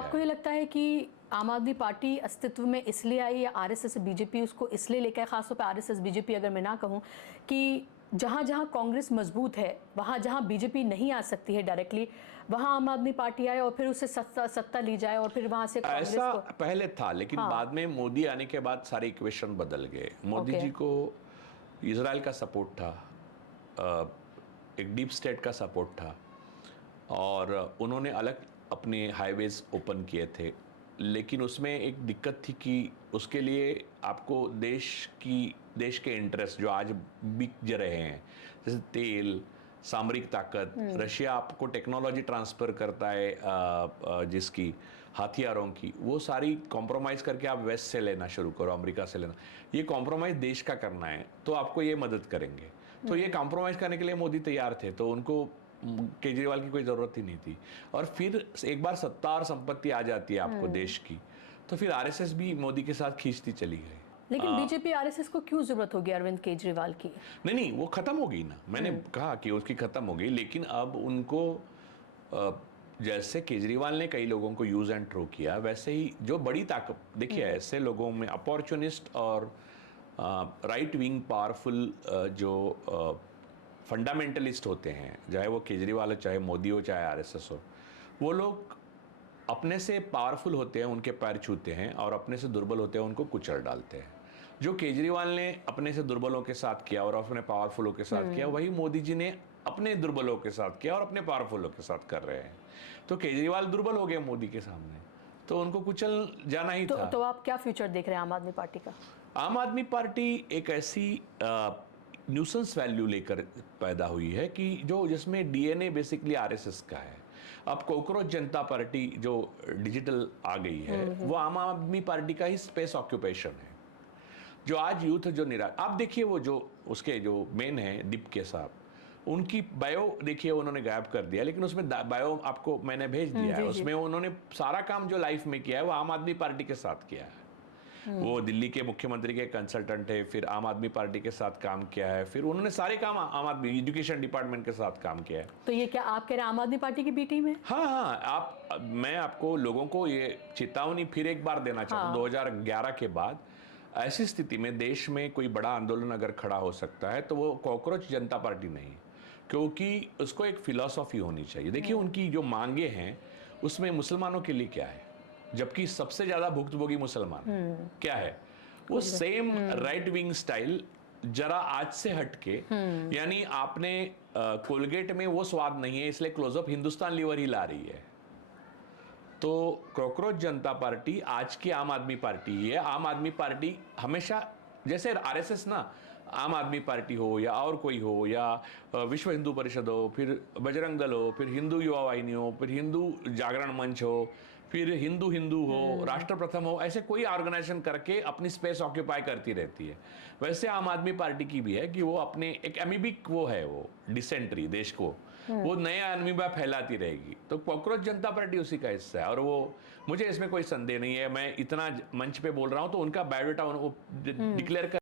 आपको ये लगता है कि आम आदमी पार्टी अस्तित्व में इसलिए आई या आरएसएस बीजेपी उसको इसलिए लेकर, खासतौर पर आरएसएस बीजेपी अगर मैं ना कहूँ, कि जहाँ जहाँ कांग्रेस मजबूत है वहाँ जहाँ बीजेपी नहीं आ सकती है डायरेक्टली, वहाँ आम आदमी पार्टी आए और फिर उससे सत्ता ली जाए और फिर वहाँ से कांग्रेस ऐसा को... पहले था, लेकिन बाद में मोदी आने के बाद सारे इक्वेशन बदल गए। मोदी जी को इजराइल का सपोर्ट था, एक डीप स्टेट का सपोर्ट था, और उन्होंने अलग अपने हाईवेज ओपन किए थे। लेकिन उसमें एक दिक्कत थी कि उसके लिए आपको देश के इंटरेस्ट जो आज बिक रहे हैं, जैसे तेल, सामरिक ताकत, रशिया आपको टेक्नोलॉजी ट्रांसफ़र करता है जिसकी हथियारों की, वो सारी कॉम्प्रोमाइज़ करके आप वेस्ट से लेना शुरू करो, अमेरिका से लेना। ये कॉम्प्रोमाइज़ देश का करना है तो आपको ये मदद करेंगे। तो ये कॉम्प्रोमाइज़ करने के लिए मोदी तैयार थे, तो उनको केजरीवाल की कोई ज़रूरत ही नहीं थी। और फिर एक बार सत्ता और संपत्ति आ जाती है आपको देश की, तो फिर आरएसएस भी मोदी के साथ खींचती चली गई। लेकिन बीजेपी आरएसएस को क्यों जरूरत होगी अरविंद केजरीवाल की? नहीं, वो खत्म हो गई ना, मैंने कहा कि उसकी खत्म हो गई। लेकिन अब उनको जैसे केजरीवाल ने कई लोगों को यूज एंड थ्रो किया, वैसे ही जो बड़ी ताकत, देखिए ऐसे लोगों में अपॉर्चुनिस्ट और राइट विंग पावरफुल जो फंडामेंटलिस्ट होते हैं, चाहे वो केजरीवाल हो, चाहे मोदी हो, चाहे आरएसएस हो, वो लोग अपने से पावरफुल होते हैं, उनके पैर छूते हैं, और अपने से दुर्बल होते हैं उनको कुचल डालते हैं। जो केजरीवाल ने अपने से दुर्बलों के साथ किया और अपने पावरफुलों के साथ किया, वही मोदी जी ने अपने दुर्बलों के साथ किया और अपने पावरफुलों के साथ कर रहे हैं। तो केजरीवाल दुर्बल हो गए मोदी के सामने, तो उनको कुचल जाना ही था। तो आप क्या फ्यूचर देख रहे हैं आम आदमी पार्टी का? आम आदमी पार्टी एक ऐसी न्यूसेंस वैल्यू लेकर पैदा हुई है कि जिसमें डीएनए बेसिकली आरएसएस का है। अब कॉकरोच जनता पार्टी जो डिजिटल आ गई है, वो आम आदमी पार्टी का ही स्पेस ऑक्यूपेशन है। जो आज यूथ जो आप देखिए, वो जो उसके जो मेन है दीप के साहब, उनकी बायो देखिए, उन्होंने गायब कर दिया, लेकिन उसमें बायो आपको मैंने भेज दिया है। उसमें उन्होंने सारा काम जो लाइफ में किया है वो आम आदमी पार्टी के साथ किया है। वो दिल्ली के मुख्यमंत्री के कंसल्टेंट है, फिर आम आदमी पार्टी के साथ काम किया है, फिर उन्होंने सारे काम आम आदमी एजुकेशन डिपार्टमेंट के साथ काम किया है। तो ये क्या आप कह रहे हैं आम आदमी पार्टी की बी टीम है? हाँ, मैं आपको लोगों को ये चेतावनी फिर एक बार देना चाहता हूँ। 2011 के बाद ऐसी स्थिति में देश में कोई बड़ा आंदोलन अगर खड़ा हो सकता है तो वो कॉकरोच जनता पार्टी नहीं, क्योंकि उसको एक फिलॉसफी होनी चाहिए। देखिए, उनकी जो मांगे हैं उसमें मुसलमानों के लिए क्या है, जबकि सबसे ज्यादा भुक्तभोगी मुसलमान क्या है, वो सेम राइट विंग स्टाइल जरा आज से हटके, यानी आपने कोलगेट में वो स्वाद नहीं है इसलिए क्लोजअप हिंदुस्तान लीवर ही ला रही है। तो कॉकरोच जनता पार्टी आज की आम आदमी पार्टी है। आम आदमी पार्टी हमेशा, जैसे आरएसएस ना, आम आदमी पार्टी हो या और कोई हो, या विश्व हिंदू परिषद हो, फिर बजरंग दल हो, फिर हिंदू युवा वाहिनी हो, फिर हिंदू जागरण मंच हो, फिर हिंदू हो, राष्ट्र प्रथम हो, ऐसे कोई ऑर्गेनाइजेशन करके अपनी स्पेस ऑक्यूपाई करती रहती है। वैसे आम आदमी पार्टी की भी है कि वो अपने एक एमीबिक वो है, वो डिसेंट्री देश को वो नया अमीबा फैलाती रहेगी। तो कॉकरोच जनता पार्टी उसी का हिस्सा है, और वो, मुझे इसमें कोई संदेह नहीं है। मैं इतना मंच पे बोल रहा हूं तो उनका बायोडाटा डिक्लेयर कर